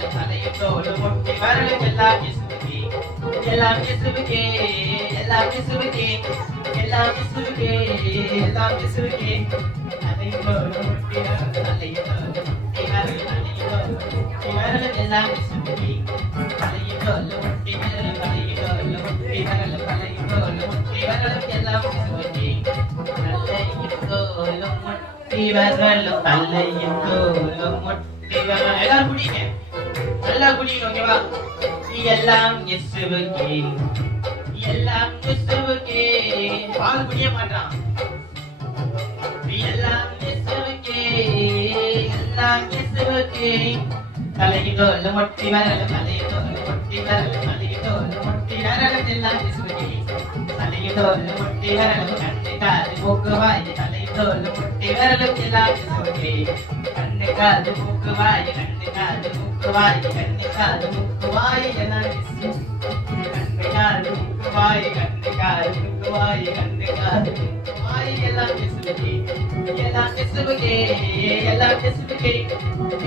வரலும் தலையும் தோலும் முட்டி வரலும் எல்லாம் இசுவுக்கே எல்லாம் இசுவுக்கே எல்லாம் இசுவுக்கே எல்லாம் இசுவுக்கே எல்லாம் இசுவுக்கே தலையும் தோலும் முட்டி வரலும் தலையும் தோலும் முட்டி வரலும் முட்டி எல்லாம் முட்டி முட்டி முட்டி எல்லாம் முட்டி முட்டி எல்லாரும் குடிங்க நல்லா குடிங்க ஓகேவா எல்லாம் இயேசுவுக்கே எல்லாம் இயேசுவுக்கே பால் குடிய மாட்டான் எல்லாம் இயேசுவுக்கே எல்லாம் இயேசுவுக்கே தலையிடோல் மொட்டி வரல தலையிடோல் மொட்டி வரல தலையிடோல் மொட்டி வரல எல்லாம் இயேசுவுக்கே தலையிடோல் மொட்டி வரல கண்ணு மூக்கு வாய் தலையிடோல் மொட்டி வரல எல்லாம் இயேசுவுக்கே காது மூக்கு வாய் கண்ணு காது மூக்கு வாய் கண்ணு காது மூக்கு வாய் எல்லாம் இயேசுவுக்கே கண்ணு காது மூக்கு வாய் கண்ணு காது மூக்கு வாய் கண்ணு காது மூக்கு வாய் எல்லாம் இயேசுவுக்கே எல்லாம் இயேசுவுக்கே எல்லாம் இயேசுவுக்கே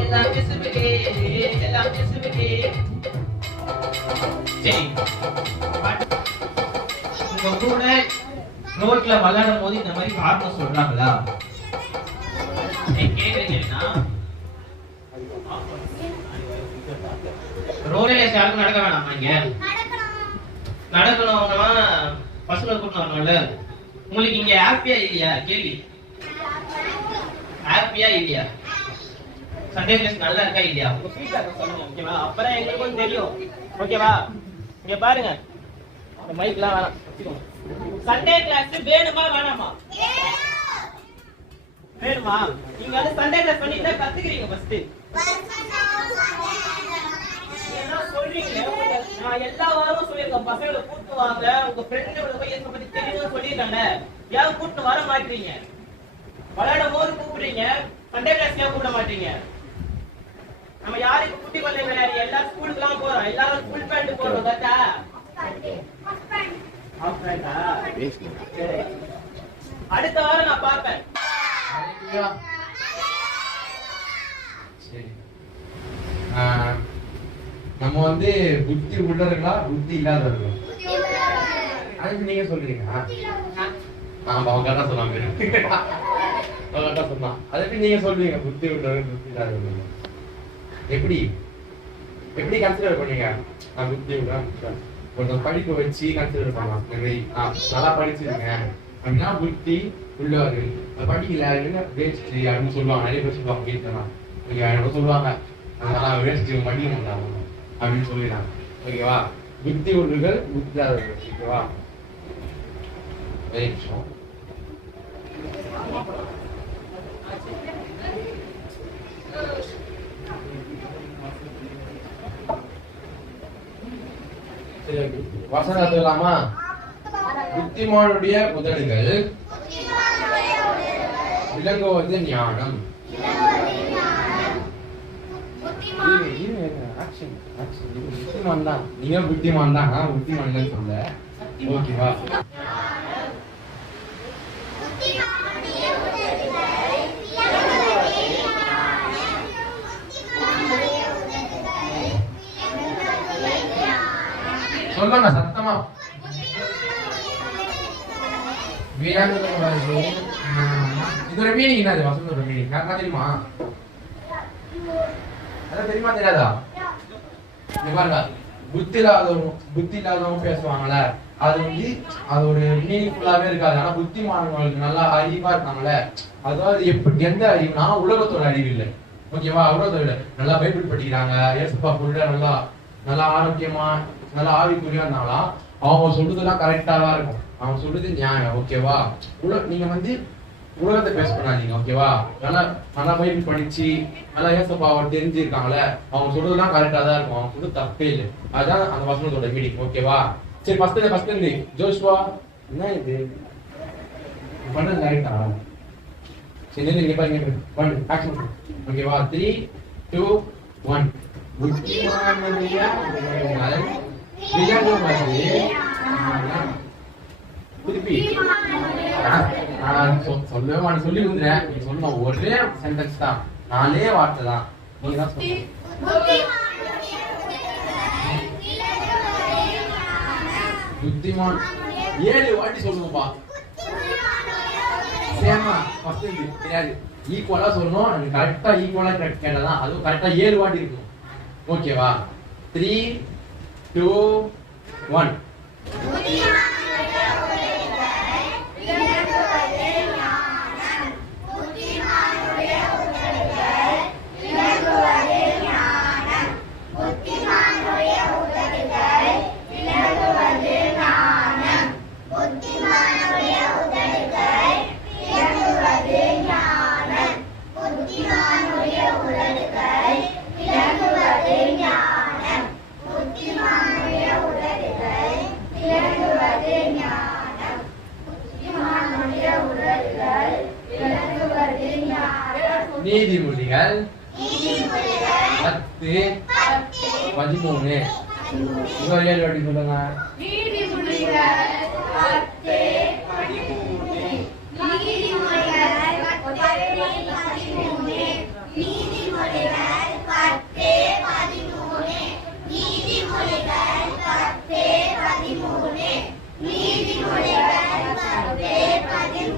எல்லாம் இயேசுவுக்கே எல்லாம் இயேசுவுக்கே சரி பாட்டு. உங்க கூட ரோட்ல விளையாடும் போது இந்த மாதிரி காரணம் சொல்றாங்களா? கேக்குறீங்கன்னா ரோட்ல யாரும் நடக்க வேணாமா இங்க? நடக்கணும்னா பசங்க கூட்டு வரணும்ல? உங்களுக்கு இங்க ஹாப்பியா இல்லையா? கேள்வி. ஹாப்பியா இல்லையா? சண்டே கிளாஸ் நல்லா இருக்கா இல்லையா? உங்க ஃபீட்பேக் சொல்லுங்க ஓகேவா அப்பதான் எங்களுக்கும் தெரியும். ஓகேவா இங்க பாருங்க. இந்த மைக்லாம் வேணாம். சண்டே கிளாஸ் வேணுமா வேணாமா? வேணுமா? நீங்க வந்து சண்டே கிளாஸ் பண்ணிட்டு கத்துக்கிறீங்க ஃபர்ஸ்ட் நான் எல்லா வாரமும் சொல்லியிருக்கேன். பசங்களை கூட்டு வாங்க. உங்க ஃப்ரெண்டுகளை போய் இயேசு பத்தி தெளிவா சொல்லியிருக்காங்க. ஏன் கூட்டு வர மாட்டீங்க? விளையாடும் போது கூப்பிடுறீங்க. சண்டே கிளாஸ் ஏன் கூப்பிட மாட்டீங்க? நம்ம யாருக்கு குட்டி குழந்தை கிடையாது எல்லா ஸ்கூலுக்குலாம் போறோம். எல்லாரும் ஃபுல் பேண்ட் போடுறோம் கரெக்டா அடுத்த வாரம் நான் பார்ப்பேன். சரி. நம்ம வந்து புத்தி உள்ளவர்களா புத்தி இல்லாதவர்களா? அதுக்கு நீங்க சொல்றீங்க. ஆமா அவங்க கரெக்டா சொன்னாங்க அவங்க கரெக்டா சொன்னான். அதுக்கு நீங்க சொல்றீங்க புத்தி உள்ளவர்கள் புத்தி இல்லாதவர்கள். எப்படி? எப்படி கன்சிடர் பண்ணீங்க? நான் புத்தி உள்ளவன் கொஞ்சம் படிக்க வச்சு கன்சிடர் பண்ணலாம். நல்லா படிச்சிருங்க. அப்படின்னா புத்தி உள்ளவர்கள். படிக்கல வேஸ்ட் அப்படின்னு சொல்லுவாங்க. நிறைய பேர் சொல்லுவாங்க கேட்கலாம் சொல்லுவாங்க. அதனால வேஸ்ட் படிக்க மாட்டாங்க அப்படின்னு சொல்லிடுறாங்க. ஓகேவா? புத்தி உள்ளவர்கள் புத்தி இல்லாதவர்கள் ஓகேவா? ஒரே நிமிஷம். வசனம் சொல்லலாமா புத்திமானுடைய உதடுகள் விளங்குவது ஞானம் புத்திமான். தான். நீங்க புத்திமான் தான்? புத்திமான் இல்லைன்னு சொல்ல ஓகேவா சொல்லுங்க சத்தமா. இதோட மீனிங் என்னது? வசந்தோட மீனிங் தெரியுமா? அதான் தெரியுமா தெரியாதா? பாருங்க. புத்தி இல்லாதவங்க புத்தி இல்லாதவங்க பேசுவாங்கல்ல? அது வந்து அது ஒரு மீனிங்ஃபுல்லாவே இருக்காது. ஆனா புத்திமானவங்களுக்கு நல்லா அறிவா இருக்காங்கல்ல? அதாவது எப்படி எந்த அறிவுனா உலகத்தோட அறிவு இல்லை. ஓகேவா? உலகத்தோட நல்லா பைபிள் படிக்கிறாங்க. ஏசப்பா ஃபுல்லா நல்லா நல்லா ஆரோக்கியமா நல்லா ஆவிக்குரியா இருந்தாங்களா? அவங்க சொல்றதுலாம் கரெக்டா தான் இருக்கும். அவங்க சொல்றது நியாயம். ஓகேவா? உல நீங்க வந்து உலகத்தை பேஸ் பண்ணாதீங்க ஓகேவா நல்லா நல்லா பைபிள் படிச்சு நல்லா ஏசப்பா அவர் தெரிஞ்சிருக்காங்கல்ல அவங்க சொல்றதுலாம் கரெக்டா தான் இருக்கும் அவங்க சொல்றது தப்பே இல்லை அதான் அந்த வசனத்தோட மீடிங் ஓகேவா சரி ஃபர்ஸ்ட் ஃபர்ஸ்ட் இருந்து ஜோஷ்வா என்ன இது நீ பண்ணது கரெக்டா சரி நீங்க இங்க பாருங்க பண்ணு ஆக்ஷன் ஓகேவா த்ரீ டூ ஒன் புத்திமானுடைய திருப்பி நான் சொல்லவே மாட்டேன். சொல்லி வந்துறேன் நீ சொல்லணும் ஒரே சென்டென்ஸ் தான். நாலே வார்த்தை தான். நீ தான் புத்திமான். ஏழு வாட்டி சொல்லுங்கப்பா. சேமா ஃபர்ஸ்ட் தெரியாது. ஈக்குவலா சொல்லணும். அது கரெக்டா ஈக்குவலா கரெக்ட் கேட்டதான். அதுவும் கரெக்டா ஏழு வாட்டி இருக்கும் ஓகேவா three two one bulan Pati Pati mune Ibu lihat lo di bulan Di bulan Pati Pati mune Di bulan Pati Pati mune Di bulan Pati Pati mune Di bulan Pati Pati mune Di bulan Pati Pati mune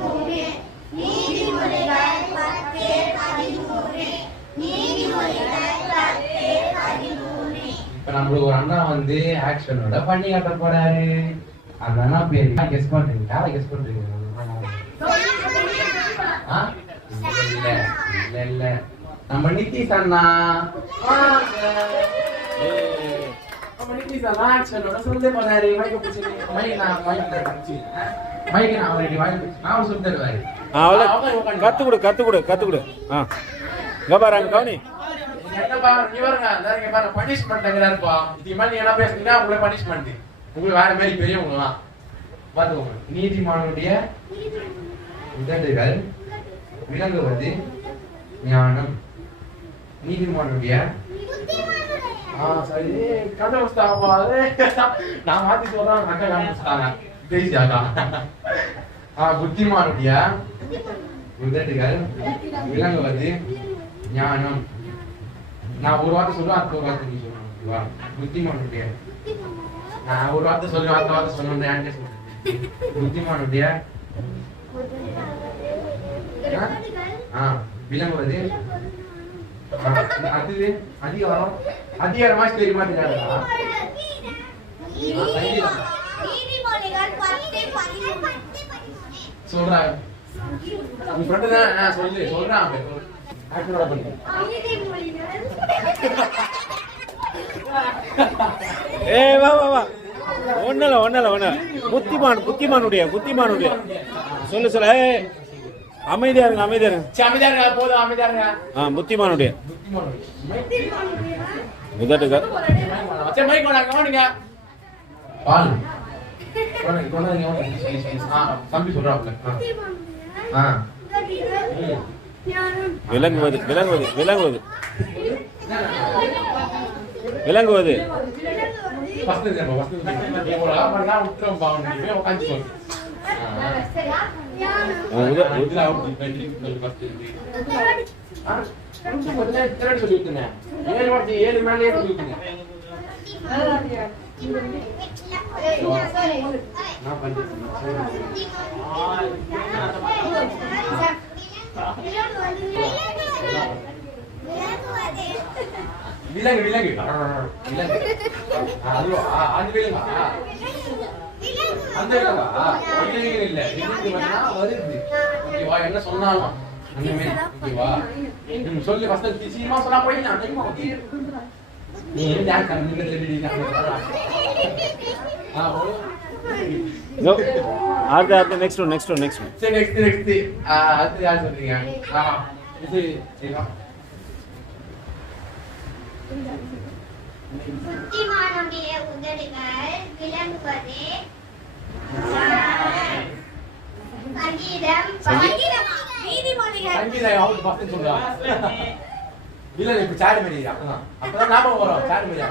இப்ப நம்மளுக்கு ஒரு அண்ணா வந்து ஆக்ஷனோட பண்ணி காட்ட போறாரு. அந்த அண்ணா பேரு guess பண்றீங்க. யாரை கெஸ் பண்றீங்க? இல்ல இல்ல இல்ல. நம்ம நிதிஷ் அண்ணா. நிதிஷ் அண்ணா ஆக்ஷனோட சொல்ல போறாரு. மைக்க பிடிச்சி மைக் நான் மைக் நான் அவருக்கு வாங்கி நான் சொல்லி தருவாரு ஆ அவ்வளோ அவங்க உட்காந்து கத்து கொடு கத்து கொடு கத்து கொடு. ஆ. பாரு அங்க கவனி என்னப்பா நீ பாருங்க அந்த இங்க பாருங்க பனிஷ்மெண்ட் அங்க இருப்பா இதுக்கு மேல நீ என்ன பேசுனீங்கன்னா உங்களுக்கு பனிஷ்மெண்ட் உங்களுக்கு வேற மாதிரி பெரியவங்கலாம். பாத்துக்கோங்க நீதிமானுடைய உதடுகள் விளங்குவது ஞானம். நீதிமானுடைய ஆ சரி. கதை வச்சுட்டாங்கப்பா அது நான் மாத்தி சொல்றேன் அக்கா காமிச்சிட்டாங்க பேசி அக்கா ஆ புத்திமானுடைய உதடுகள் விளங்குவது ஞானம். நான் ஒரு வார்த்தை சொல்லுவேன் அடுத்த ஒரு வார்த்தை நீ சொல்லணும் ஓகேவா புத்திமானுடைய நான் ஒரு வார்த்தை சொல்லுவேன் அடுத்த வார்த்தை சொல்லணும் என்கிட்ட சொல்றேன் புத்திமானுடைய ஆ? ஆ விளங்குவது அது அதிகாரம் அதிகாரமா தெரியுமா தெரியாதா சொல்றாங்க தான் ஆ, சொல்லு சொல்றான் ஏ வா வா வா ஒன்னல ஒன்னல ஒன்ன புத்திமான் புத்திமானுடைய புத்திமானுடைய சொல்லு சொல்லு ஏ அமைதியா இருங்க அமைதியா இருங்க அமைதியா இருங்க போதும் அமைதியா இருங்க ஆ புத்திமானுடைய புத்திமானுடைய சரி, மைக் வேணாம், கவனிங்க. பால். கொண்டாங்க. ஆ, தம்பி சொல்றாப்புல. ஆ. ஆ. விளங்குவது விளங்குவது விளங்குவது விளங்குவது ஏழு மேலே நான் விலங்கு விலங்கு. விலங்கு. ஆ, அது விலங்கா? அந்த விலங்கா? அந்த விலங்கு இல்ல. விலங்கு வருது. ஓகேவா என்ன சொன்னாலும். ஓகேவா சொல்லு. ஃபர்ஸ்ட் சீமா சொன்னா போய் டைம் ஓகே நீ ஆ இதோ, அடுத்த அடுத்த next one next one next one சரி நெக்ஸ்ட் நெக்ஸ்ட் அடுத்து யார் சொல்றீங்க ஆ இது இதா புத்திமானுடைய உதடுகள் விளங்குவது சங்கீதம் சங்கீதமா? நீதிமொழிகள் சங்கீதம் அவுட் ஃபர்ஸ்ட் சொல்றா இல்ல இப்ப சாரு மேரி அப்பதான் அப்பதான் ஞாபகம் வரும். சாரு மேரி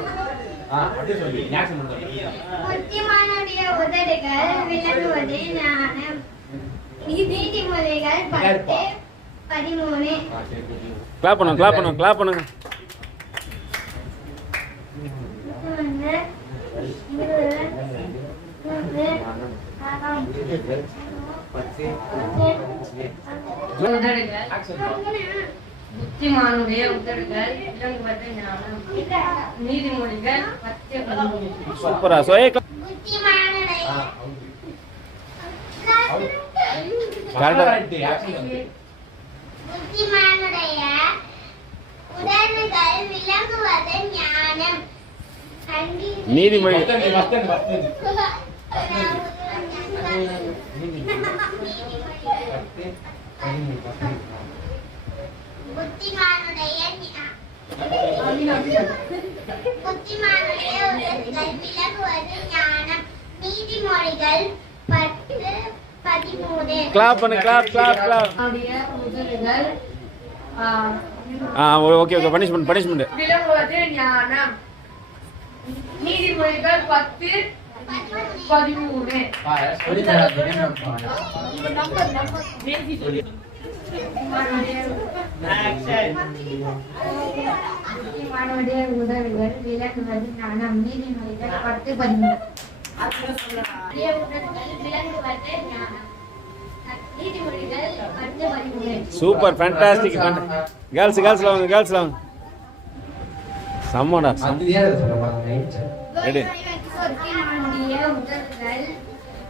புத்திமானுடைய உதடுகள் விளங்குவது ஞானம் பத்து பதிமூணு. ஆ சரி சரி. கிளாப் பண்ணுங்க கிளாப் பண்ணுங்க கிளாப் பண்ணுங்க. வந்து இருபது புத்திமானுடைய உதடுகள் விளங்குவது ஞானம் நீதிமொழிகள் பத்து பதிமூணு சூப்பரா புத்திமானுடைய விளங்குவது ஞானம். நீதிமொழி புத்திமானுடைய புத்திமானுடைய உதடுகள் விளங்குவது ஞானம். நீதிமொழிகள் பத்து பதிமூணு. கிளாப் பண்ணு கிளாப் கிளாப் கிளாப் அவருடைய உதடுகள் ஆ, ஆ ஓகே ஓகே. பனிஷ்மெண்ட் பனிஷ்மெண்ட் விளங்குவது ஞானம். நீதிமொழிகள் பத்து பதிமூணு. புத்திமானுடைய உதடுகள் விளங்குவது ஞானம் நீதிமொழிகள் பத்து பத்து பதிமூணு சூப்பர் ஃபேண்டாஸ்டிக் கேர்ள்ஸ் கேர்ள்ஸ்ல வாங்க கேர்ள்ஸ்ல வாங்க செம்மடா ரெடி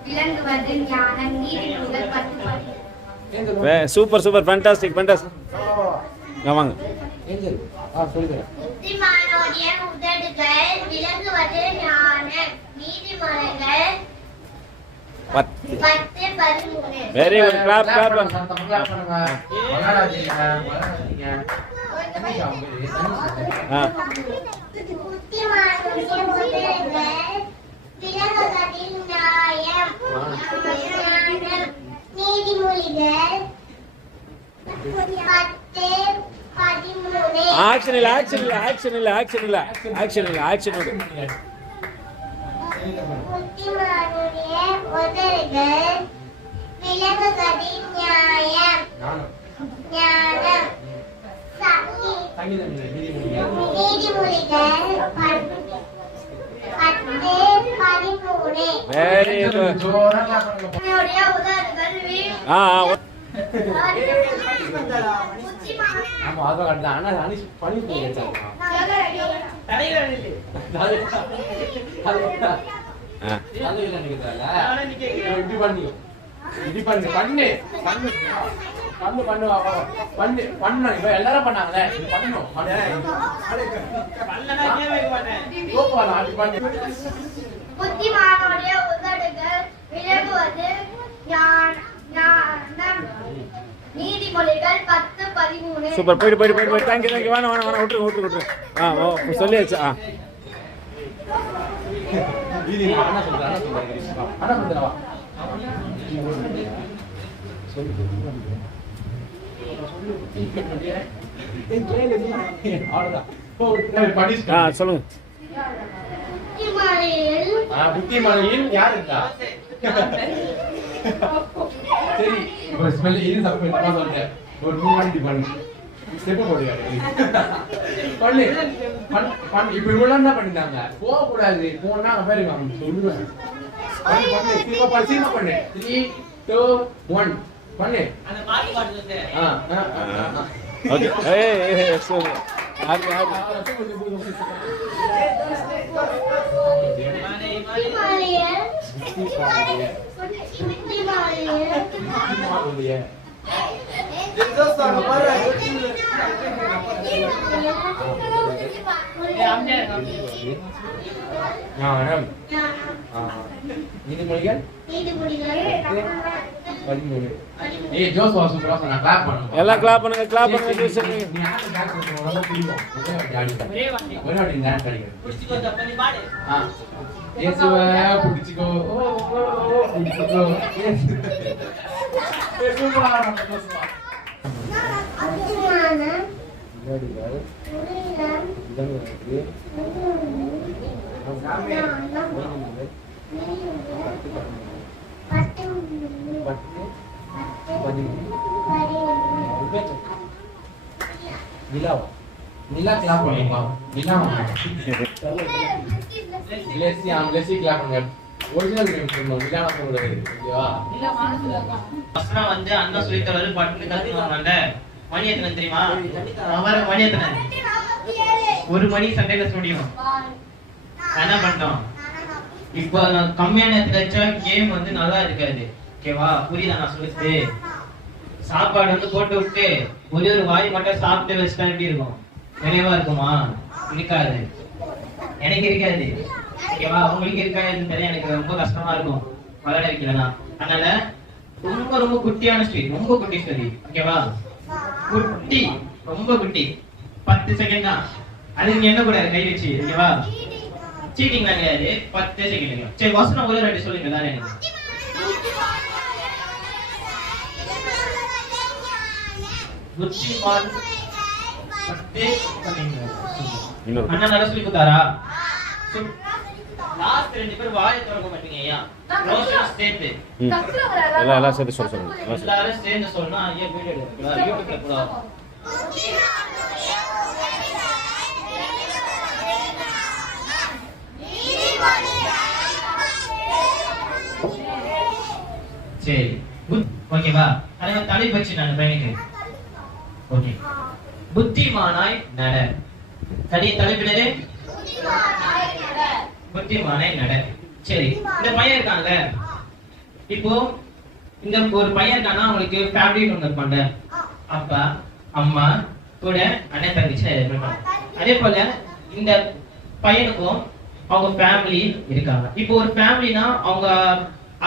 விலங்குவது ஞானம் நீதி ஞானம் பத்து பதிமூணு சூப்பர் சூப்பர் ஃபேண்டாஸ்டிக் ஃபேண்டாஸ்டிக் பதிமூணு. வெரி குட் கிளாப் கிளாப் ஆ. நீதிமொழிகள் பத்து பதிமூணு. ஆக்ஷன் இல்ல ஆக்ஷன் இல்ல ஆக்ஷன் இல்ல ஆக்ஷன் இல்ல ஆக்ஷன் இல்ல ஆக்ஷன் இல்ல புத்திமானுடைய உதடுகள் விலகுவதின் நியாயம். ஞானம். சக்தி நீதிமொழிகள். பத்து பத்து பதிமூணு வெரி குட் ஆ பண்ணி பண்ணு பண்ணு பண்ணு பண்ணு பண்ணு பண்ணணும். இப்ப எல்லாரும் பண்ணாங்களே. பண்ணணும். வரலாம், அப்படி பண்ணு. புத்திமானுடைய உதடுகள் விலகுவது ஞான- ஞானம். நீதிமொழிகள் பத்து பதிமூணு. சூப்பர். போயிட்டு போயிட்டு போயிட்டு போயிட்டு தேங்க்யூ தேங்க்யூ வேணாம் வேணாம் வேணாம் விட்டுருங்க விட்டுருங்க விட்டுருங்க ஆ ஓ சொல்லியாச்சு. ஆ. அண்ணா சொல்றேன் அண்ணா வா. அண்ணா சொல்றேன் வா அவ்வளவுதான். போ, படிச்சு ஆ சொல்லுங்க. புத்திமதியில் யார் இருக்கா சரி இப்போ ஸ்மெல் இது தப்பு சொல்லிட்டேன் ஒரு மூணு வாட்டி பண்ணு. ஸ்டெப் போடுங்க பண்ணு. பண்ணு இப்போ இவ்வளோ என்ன பண்ணிருந்தாங்க? போக கூடாது போனா சொல்லுவேன். பண்ணு பண்ணு. சீக்கிரம் பண்ணு சீக்கிரம் பண்ணு. த்ரீ டூ ஒன் பண்ணு அந்த பாட்டு பாட்டு வந்து ஆ ஆ ஆ, ஆ ஓகே ஏய் ஏய் சூப்பர் ஹாப்பி ஹாப்பி மனை மனை புத்திமானில் புத்திமானில் ஞானம் ஆ. நீதிமொழிகள் பதிமூணு ஏய் ஜோஸ் வாசு சூப்பரா சொன்னா கிளாப் பண்ணுங்க எல்லாம் கிளாப் பண்ணுங்க கிளாப் பண்ணுங்க நீ பண்ணுங்க? ஒரே வாட்டி ஒரே வாட்டி நீ பாடு ஆ. ஓ, ஓ, சூப்பரா ஆடுறாங்க, ஜோஸ்வா. விளையாடுகள், விலங்குகளுக்கு, நீதிமொழிகள், பத்து, பதிமூணு. நிலாவா? நிலா clap ஒரிஜினல் நேம் சொல்லணும் வில்லான சொல்லக்கூடாது ஓகேவா? வசனம் வந்து அண்ணன் சொல்லி தருவாரு பட்டு கத்துவாங்கல்ல மணி எத்தனை தெரியுமா? அவர் மணி எத்தனை ஒரு மணி சண்டையில முடியும் என்ன பண்ணிட்டோம் இப்போ நான் கம்மியான நேரத்துல வச்சா கேம் வந்து நல்லா இருக்காது. ஓகேவா? புரியுதா நான் சொல்லுது சாப்பாடு வந்து போட்டு விட்டு ஒரே ஒரு வாய் மட்டும் சாப்பிட்டு வச்சுட்டா எப்படி இருக்கும்? நிறைவா இருக்குமா? இருக்காது எனக்கு இருக்காது. ஓகேவா? உங்களுக்கு இருக்காதுன்னு தெரியல எனக்கு ரொம்ப கஷ்டமா இருக்கும். விளையாட வைக்கலனா அதனால ரொம்ப ரொம்ப குட்டியான ஸ்டோரி ரொம்ப குட்டி ஸ்டோரி ஓகேவா? குட்டி ரொம்ப குட்டி. பத்து செகண்ட் தான். அது நீங்க என்ன கூடாது கை வச்சு ஓகேவா? சீட்டிங் கிடையாது. பத்து செகண்ட் சரி வசனம் ஒரே ரெண்டு சொல்லுங்க. தானே எனக்கு புத்திமான் பத்து சொன்னீங்க. இன்னொரு. அண்ணா நல்லா சொல்லி கொடுத்தாரா? லாஸ்ட் ரெண்டு பேர் வாயை திறக்க மாட்டீங்க ஐயா. ரோஷன் சேர்த்து ம். எல்லாம் எல்லாம் சேர்த்து சொல்ல சொல்லுங்க எல்லாம் சேர்த்து. எல்லாரும் சேர்ந்து சொன்னா ஐயா வீடியோ எடுக்கலாம் யூடியூப்ல கூட சரி. ஓகேவா? அதே மாதிரி தலைப்பு வச்சு நான் ஓகே. புத்திமானாய் நட. தனி தலைப்பினரே புத்திமானாய் நட. சரி இந்த பையன் இருக்கான்ல? இப்போ இந்த ஒரு பையன் இருக்கானா அவங்களுக்கு ஃபேமிலி ஒன்று இருப்பாங்க அப்பா அம்மா கூட அண்ணன் தங்கச்சி நிறைய பேர் அதே போல இந்த பையனுக்கும் அவங்க ஃபேமிலி இருக்காங்க. இப்போ ஒரு ஃபேமிலினா அவங்க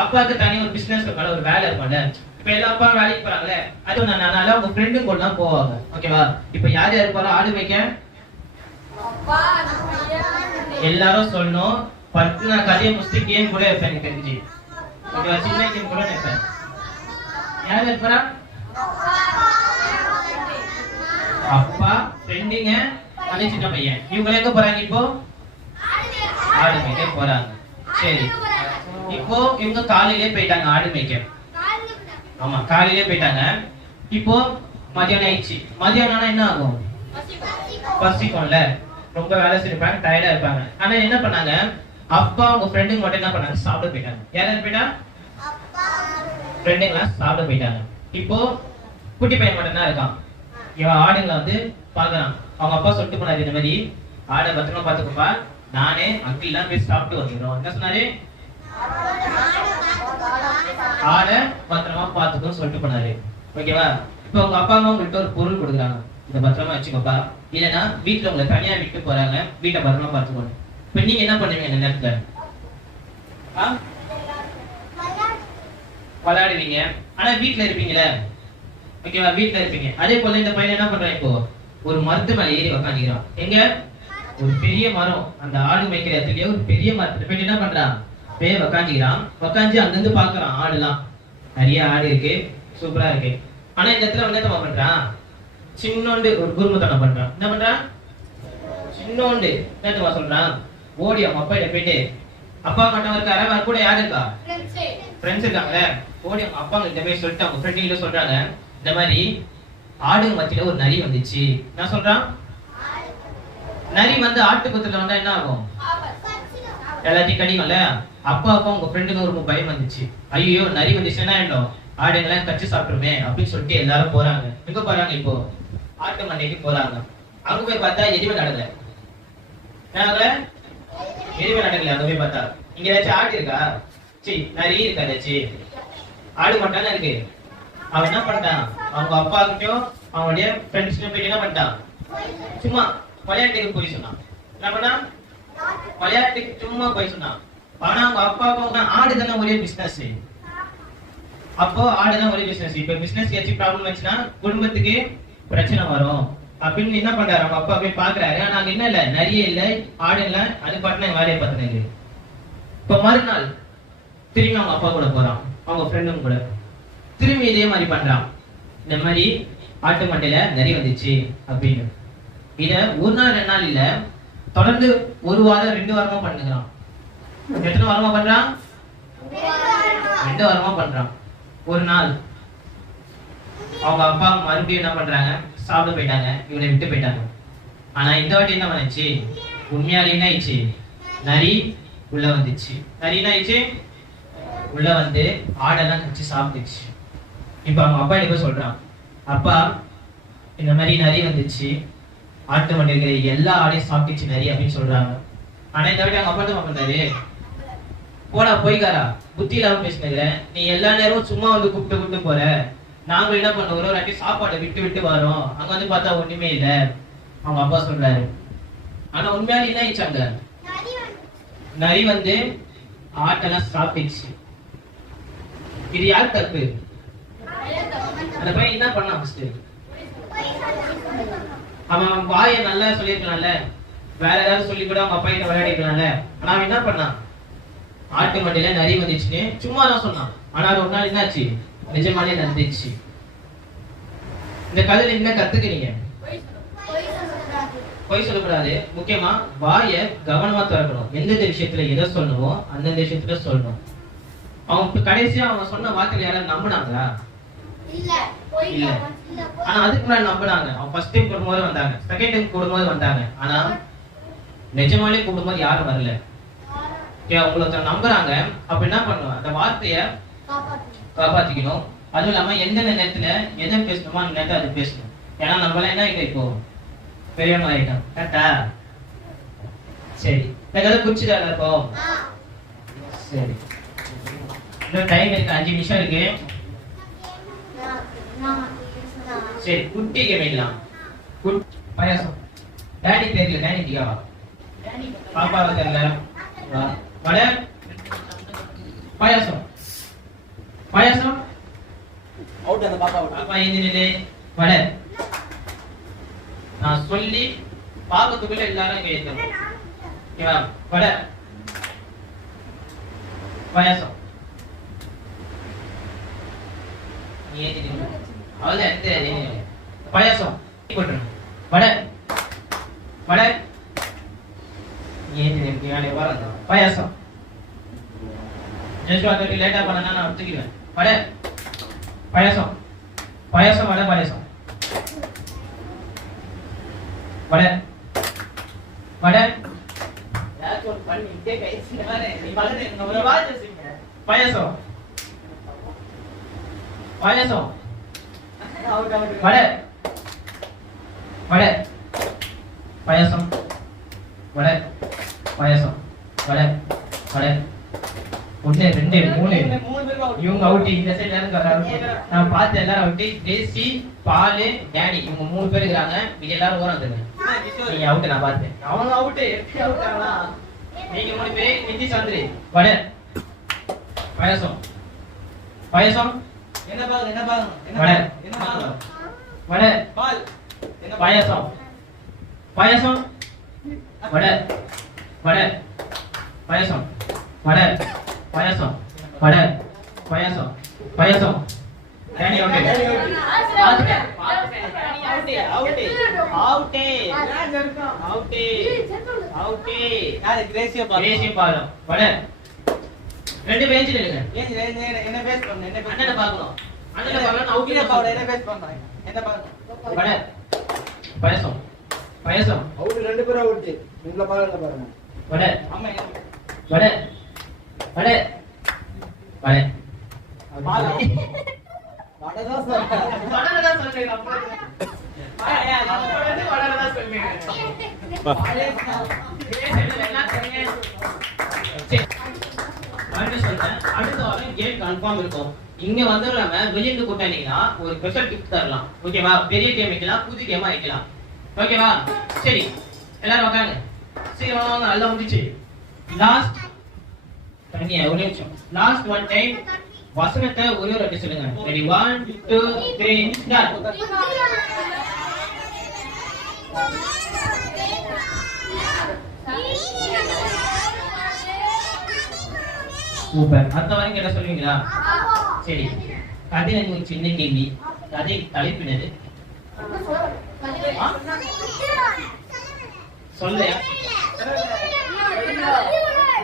அப்பாவுக்கு தனி ஒரு பிசினஸ் இருப்பாங்க ஒரு வேலை இருப்பாங்க இப்ப எல்லா அப்பா வேலைக்கு போறாங்களே அது நான் அதனால அவங்க ஃப்ரெண்டு கூட போவாங்க. ஓகேவா இப்போ யார் யார் போறா ஆடு வைக்க எல்லாரும் சொல்லணும். பத்து நான் கதையை முடிச்சுட்டு கேம் கூட இருப்பேன் எனக்கு தெரிஞ்சு. ஓகேவா சின்ன கேம் கூட இருப்பேன் யார் இருப்பா அப்பா ஃப்ரெண்டுங்க அதே சின்ன பையன். இவங்க எங்க போறாங்க இப்போ? ஆடு மேய்க்க போறாங்க. சரி. இப்போ இவங்க காலையிலே போயிட்டாங்க ஆடு மேய்க்க. ஆமா காலையிலே போயிட்டாங்க. இப்போ மதியானம் ஆயிடுச்சு. மதியானம் ஆனா என்ன ஆகும்? பசிக்கும்ல. ரொம்ப வேலை செஞ்சிருப்பாங்க டயர்டா இருப்பாங்க. ஆனா என்ன பண்ணாங்க? அப்பா அவங்க ஃப்ரெண்டுங்க மட்டும் என்ன பண்ணாங்க? சாப்பிட போயிட்டாங்க. யார் போயிட்டா? ஃப்ரெண்டுங்களாம் சாப்பிட போயிட்டாங்க. இப்போ குட்டி பையன் மட்டும் தான் இருக்கான். இவன் ஆடுங்களை வந்து பாக்குறான் அவங்க அப்பா சொல்லிட்டு போனாரு இந்த மாதிரி ஆடை பத்திரமா பாத்துக்கப்பா நானே அங்கிள் எல்லாம் போய் சாப்பிட்டு வந்துடும் என்ன சொன்னாரு? ஆடை பத்திரமா பாத்துக்கோன்னு சொல்லிட்டு போனாரு. ஓகேவா இப்போ உங்க அப்பா அம்மா உங்கள்கிட்ட ஒரு பொருள் கொடுக்குறாங்க. இதை பத்திரமா வச்சுக்கோப்பா. இல்லைன்னா வீட்டுல உங்களை தனியா விட்டு போறாங்க. வீட்டை பத்திரமா பார்த்துக்கோங்க. இப்போ நீங்க என்ன பண்ணுவீங்க இந்த நேரத்துல? விளையாடுவீங்க. ஆனா வீட்டில் இருப்பீங்களே ஓகேவா? வீட்டில் இருப்பீங்க. அதே போல இந்த பையன் என்ன பண்றான் இப்போ? ஒரு மரத்து மேல ஏறி உக்காந்துக்கிறான். எங்க? ஒரு பெரிய மரம். அந்த ஆடு மேய்க்கிற இடத்துலயே ஒரு பெரிய மரத்துல போயிட்டு என்ன பண்றான்? போய் உக்காந்துக்கிறான். உக்காந்து அங்கிருந்து பாக்குறான் ஆடுலாம். நிறைய ஆடு இருக்கு. சூப்பரா இருக்கு. ஆனா இந்த இடத்துல வந்து என்ன பண்றான்? சின்னோண்டு ஒரு குருமத்தனம் பண்றான் என்ன பண்றான் சின்னோண்டு. என்னத்துவா சொல்றான் ஓடி அவங்க அப்பா கிட்ட போயிட்டு அப்பா மட்டும் இருக்காரு அவர் கூட யாரு இருக்கா? ஃப்ரெண்ட்ஸ் இருக்காங்கல்ல ஓடி அவங்க அப்பா கிட்ட போய் சொல்லிட்டு அவங்க ஃப்ரெண்டு சொல்றாங்க இந்த மாதிரி ஆடு மத்தியில ஒரு நரி வந்துச்சு. நான் சொல்றான் நரி வந்து ஆட்டு குத்துல வந்தா என்ன ஆகும்? எல்லாத்தையும் கடிக்கும்ல அப்பா அப்பா உங்க ஃப்ரெண்டுக்கு ரொம்ப பயம் வந்துச்சு. ஐயோ நரி வந்துச்சுன்னா ஆயிடும்? ஆடுங்கெல்லாம் கச்சி சாப்பிடுமே அப்படின்னு சொல்லிட்டு எல்லாரும் போறாங்க. எங்க போறாங்க இப்போ? ஆட்டு மண்டைக்கு போறாங்க. அங்க போய் பார்த்தா எதுவுமே நடக்கல நடக்கல எதுவுமே நடக்கல அங்க போய் பார்த்தா. இங்க ஏதாச்சும் ஆடு இருக்கா? சி நிறைய இருக்கா ஏதாச்சும் ஆடு மட்டும் தான் இருக்கு. அவன் என்ன பண்ணிட்டான்? அவங்க அப்பா கிட்டயும் அவனுடைய ஃப்ரெண்ட்ஸ் போய் என்ன பண்ணிட்டான்? சும்மா விளையாட்டுக்கு போய் சொன்னான். என்ன பண்ணான்? விளையாட்டுக்கு சும்மா போய் சொன்னான். ஆனா அவங்க அப்பா அப்பா ஆடு தானே ஒரே பிசினஸ் அப்போ ஆடு தான் ஒரே பிசினஸ் இப்ப பிசினஸ் ஏதாச்சும் ப்ராப்ளம் வச்சுன்னா குடும்பத்துக்கு பிரச்சனை வரும். அப்படின்னு என்ன பண்றாரு? அவங்க அப்பா போய் பாக்குறாரு ஆனா அங்க என்ன இல்ல? நிறைய இல்ல. ஆடு இல்ல. அது பாட்டுல வேலையை பார்த்துனது இப்ப மறுநாள் திரும்பி அவங்க அப்பா கூட போறான். அவங்க ஃப்ரெண்டும் கூட. திரும்பி இதே மாதிரி பண்றான். இந்த மாதிரி ஆட்டு மண்டையில நிறைய வந்துச்சு அப்படின்னு. இத ஒரு நாள் ரெண்டு நாள் இல்ல தொடர்ந்து ஒரு வாரம் ரெண்டு வாரமா பண்ணுகிறான். எத்தனை வாரமா பண்றான்? ரெண்டு வாரமா பண்றான். ஒரு நாள். அவங்க அப்பா மறுபடியும் என்ன பண்றாங்க? சாப்பிட போயிட்டாங்க. இவனை விட்டு போயிட்டாங்க. ஆனா இந்த வாட்டி என்ன பண்ணுச்சு? உண்மையாலே என்ன ஆயிடுச்சு. நரி உள்ள வந்துச்சு. நரி என்ன ஆயிடுச்சு. உள்ள வந்து ஆடெல்லாம் கடிச்சு சாப்பிட்டுச்சு. இப்ப அவங்க அப்பா என்ன சொல்றான். அப்பா இந்த மாதிரி நரி வந்துச்சு. ஆட்டு மண்டி இருக்கிற எல்லா ஆடையும் சாப்பிட்டுச்சு நரி அப்படின்னு சொல்றாங்க. ஆனா இந்த வாட்டி அவங்க அப்பா என்ன பண்றாரு? போடா போய்க்காரா. புத்தி இல்லாம பேசினுக்கிறேன் நீ எல்லா நேரமும் சும்மா வந்து கூப்பிட்டு கூப்பிட்டு போற. நாங்க என்ன பண்ணுவோம்? ஒரு ஒரு வாட்டி சாப்பாடை விட்டு விட்டு வரோம். அங்க வந்து பார்த்தா ஒண்ணுமே இல்ல. அவங்க அப்பா சொல்றாரு. ஆனா உண்மையாலே என்ன ஆயிடுச்சாங்க நரி வந்து ஆட்டெல்லாம் சாப்பிடுச்சு இது யார் தப்பு? அந்த பையன் என்ன பண்ணான் ஃபர்ஸ்ட் அவன் வாயை நல்லா சொல்லியிருக்கலாம்ல. வேற ஏதாவது சொல்லி கூட அவங்க அப்பா கிட்ட விளையாடிக்கலாம்ல ஆனா அவன் என்ன பண்ணான்? ஆட்டு மண்டியில நரி வந்துச்சுன்னு சும்மா தான் சொன்னான். ஆனா ஒரு நாள் என்னாச்சு? நிஜமாலே நடந்துச்சு இந்த கதையில என்ன கத்துக்கிறீங்க? பொய் சொல்லக்கூடாது. முக்கியமா வாய கவனமா திறக்கணும். எந்தெந்த விஷயத்துல எதை சொல்லணுமோ அந்தந்த விஷயத்துல சொல்லணும். இப்ப கடைசியா அவன் சொன்ன வார்த்தையில யாராவது நம்பினாங்களா? இல்ல. ஆனா அதுக்கு முன்னாடி நம்பினாங்க. அவன் ஃபர்ஸ்ட் டைம் கூடும்போது வந்தாங்க. செகண்ட் டைம் கூடும்போது வந்தாங்க. ஆனா நிஜமாலே கூடும்போது யாரும் வரல. ஓகே அவங்கள நம்புறாங்க. அப்ப என்ன பண்ணணும் அந்த வார்த்தைய காப்பாத்திக்கணும். அதுவும் இல்லாம எந்தெந்த நேரத்துல எதை பேசணுமோ அந்த நேரத்துல அது பேசணும். ஏன்னா நம்மளாம் என்ன ஆயிட்டோம் இப்போ? பெரியவங்க ஆயிட்டோம் கரெக்டா சரி. இந்த கதை புடிச்சுதா இப்போ? சரி. இன்னும் டைம் இருக்கு. அஞ்சு நிமிஷம் இருக்கு. சரி. குட்டி கேம் குட் பாயாசம். டேனி தெரியல டேனி தியாவா பாப்பாவை தெரியல வா. பாயாசம். பாயாசம்? அவுட் அந்த பாப்பா அவுட் பாப்பா ஏந்தி நில்லு வடை. நான் சொல்லி பாக்கத்துக்குள்ள எல்லாரும் இங்க ஏத்தணும். ஓகேவா? வடை. பாயாசம். நீ ஏந்தி நில்லு அவ்வளவுதான் எந்த. பாயாசம். போட்டுருங்க. வடை. வடை. நீ வேலையை பாருங்க பாயாசம். ஜெஸ்வா தொட்டி லேட்டா பண்ணனா நான் ஒத்துக்கிடுவேன். வடை பாயாசம். பாயாசம் வடை பாயாசம். வடை. வடை. பாயாசம். பாயாசம். வடை. வடை. பாயாசம். வடை. பாயாசம். வடை. வடை. ஒன்று ரெண்டு மூணு. இவங்க அவுட்டி இந்த சைடு யாரும் நான் பார்த்து எல்லாரும் அவுட்டி தேசி பாலு டேடி. இவங்க மூணு பேர் இருக்காங்க இது எல்லாரும் ஓரம் வந்துருங்க நீங்க அவுட் நான் பார்த்தேன். அவங்க அவுட் எப்படி அவுட் ஆகலாம் நீங்க மூணு பேர் நிதி சந்திரி வடை. பாயாசம். பாயாசம். என்ன பாருங்க என்ன பாருங்க வடை? என்ன பாருங்க வடை. பால். என்ன பாயாசம். பாயாசம். வடை. வடை. பாயாசம். வடை. பாயாசம். வடை. பாயாசம். பாயாசம். டேனி ஓகே பாத்துட்டேன் பாத்துட்டேன் Danny out out out out out யாரு? கிரேசியா பாலம் வடை. ரெண்டு ஏன் இது- என்ன பேஸ் பண்ணு? என்ன அண்ணனை பார்க்கணும். அண்ணனை பார்க்கணும் பாவட என்ன பேஸ் பண்றாங்க? என்ன பாருங்க வடை. பாயாசம். பாயாசம். அவுட் ரெண்டு பேரும் அவுட் உங்களை பாருங்க பாருங்க. வடை. ஆமா என்ன? வடை. வடை. வடை. அடுத்த வாரம் கேம் கன்ஃபார்ம் இருக்கும் இங்க வந்துடாம வெளியிருந்து கூட்டானீங்கன்னா ஒரு ஸ்பெஷல் கிஃப்ட் தரலாம் ஓகேவா பெரிய கேம் வைக்கலாம் புது கேமா வைக்கலாம் ஓகேவா சரி எல்லாரும் உட்காருங்க சரி வாங்க நல்லா முடிச்சு லாஸ்ட் தனியா ஒரு நிமிஷம் லாஸ்ட் ஒன் டைம் வசனத்தை ஒரே ஒரு வாட்டி சொல்லுங்க. Ready one two three start super அடுத்த வாரம் கேட்ட சொல்லுவீங்களா? சரி. கதையில ஒரு சின்ன கேள்வி கதை தலைப்பினது. சொல்லையா?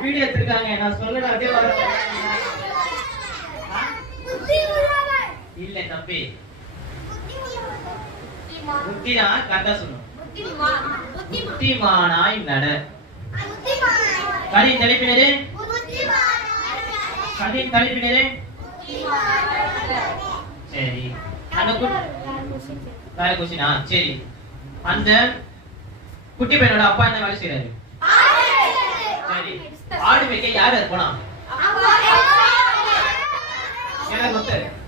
வீடியோ எடுத்திருக்காங்க. நான் சொல்லல அதே வர இல்ல தம்பி. புத்தினா கரெக்டா சொல்லணும் புத்திமானாய் நட. கதையின் தலைப்பினரு. கதையின் தலைப்பினரு. சரி. அந்த குட்- வேற கொஸ்டினா சரி. அந்த குட்டி பையனோட அப்பா என்ன வேலை செய்யறாரு சரி. ஆடு வைக்க யார் போனா எனக்கு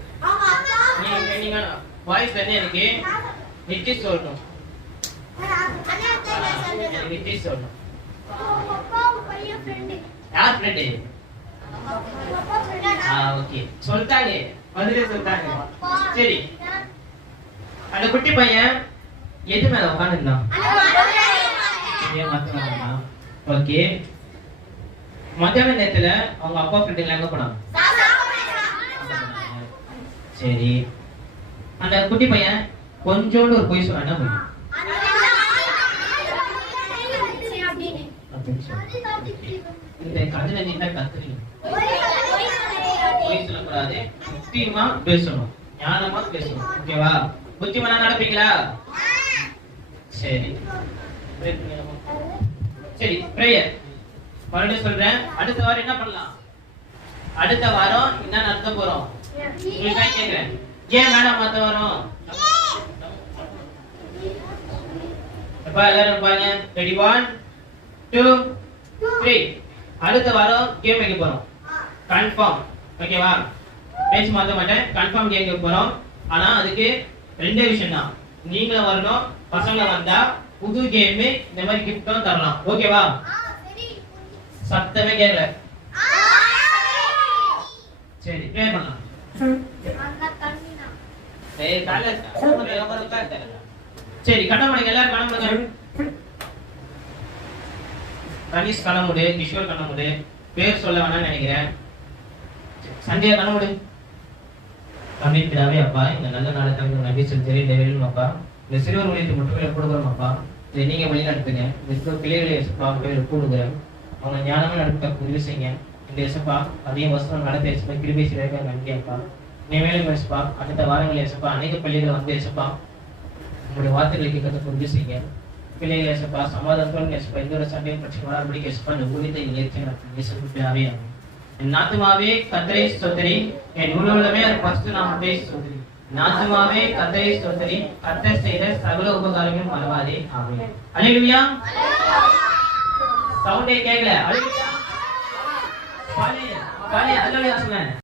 ஒருத்தர் நீங்க வாய்ஸ் வந்து எனக்கு நித்திஷ் சொல்லணும் எனக்கு நித்திஷ் சொல்லணும் யார் ஃப்ரெண்டு ஆ ஓகே சொல்லிட்டாங்க. பதிலே சொல்லிட்டாங்க. சரி. அந்த குட்டி பையன் எது மேல உட்காந்துருந்தான் ஓகே மத்தியான நேரத்துல அவங்க அப்பா ஃப்ரெண்டுல எங்க போனாங்க? சரி. அந்த குட்டி பையன் கொஞ்சோண்டு ஒரு பொய் சொன்னா என்ன பொய்? அப்படின்னு சொல்லு. இந்த கதையில நீ கத்துறீங்க பொய் சொல்லக்கூடாது. முக்கியமா பேசணும். ஞானமா பேசணும். ஓகேவா புத்திமனா நடப்பீங்களா? சரி. சரி பிரேயர் மறுபடியும் சொல்றேன். அடுத்த வாரம் என்ன பண்ணலாம்? அடுத்த வாரம் என்ன நடத்த போறோம்? உங்களுக்காக கேக்குறேன். ஏன் வேணாம் மத்த வாரம்? எப்ப எல்லாரும் பாருங்க. ரெடி ஒன் டூ த்ரீ அடுத்த வாரம் கேம் வைக்க போறோம். கன்ஃபார்ம் ஓகேவா பேச்சு மாத்த மாட்டேன். கன்ஃபார்ம் கேம் வைக்க போறோம். ஆனா அதுக்கு ரெண்டே விஷயம் தான். நீங்களும் வரணும் பசங்க வந்தா புது கேம் இந்த மாதிரி கிஃப்டும் தரலாம். ஓகேவா சத்தமே கேட்கல சரி ப்ளே பண்ணலாம். சரி கண்ணமுடிங்க எல்லாரும் கண்ணமுடிங்க கணேஷ் கண்ணமுடு கிஷோர் கண்ணமுடு பேர் சொல்ல வேணாம்னு நினைக்கிறேன். சஞ்சய் கண்ணமுடு தமிழ் பிதாவே அப்பா இந்த நல்ல நாளை தமிழ் நன்றி செலுத்தி நிறைவேறும் அப்பா. இந்த சிறுவர் ஊழியத்தை மட்டும் கொடுக்குறோம் அப்பா. இதை நீங்க வழி நடத்துங்க. இந்த சிறு பிள்ளைகளை எசப்பா கூடுங்க அவங்க ஞானமா நடத்த உதவி செய்யுங்க. இந்த எசப்பா அதிக வசனம் நடத்த எசப்பா கிருபை சிறைக்க நன்றி அப்பா. இனிமேலும் எசப்பா அடுத்த வாரங்கள் எசப்பா அநேக பள்ளிகள் வந்து எசப்பா உங்களுடைய வார்த்தைகளை கேட்கறதுக்கு உதவி செய்யுங்க. பிள்ளைகள் எசப்பா சமாதானத்தோடு எசப்பா எந்த ஒரு சண்டையும் பிரச்சனை வராபடிக்கு எசப்பா இந்த ஊழியத்தை ஏற்று இயேசுவே என் நாத்துமாவே கத்தரை ஸ்தோத்திரி. என் அது ஃபர்ஸ்ட் நாமத்தை ஸ்தோத்திரி. நாத்துமாவே கத்தரை ஸ்தோத்திரி. கத்தர் செய்த சகல உபகாரங்களும் மறவாதே ஆமென். அல்லேலூயா சவுண்டே கேட்கல. அல்லேலூயா பாலே பாலே அல்லேலூயா சொல்லுங்க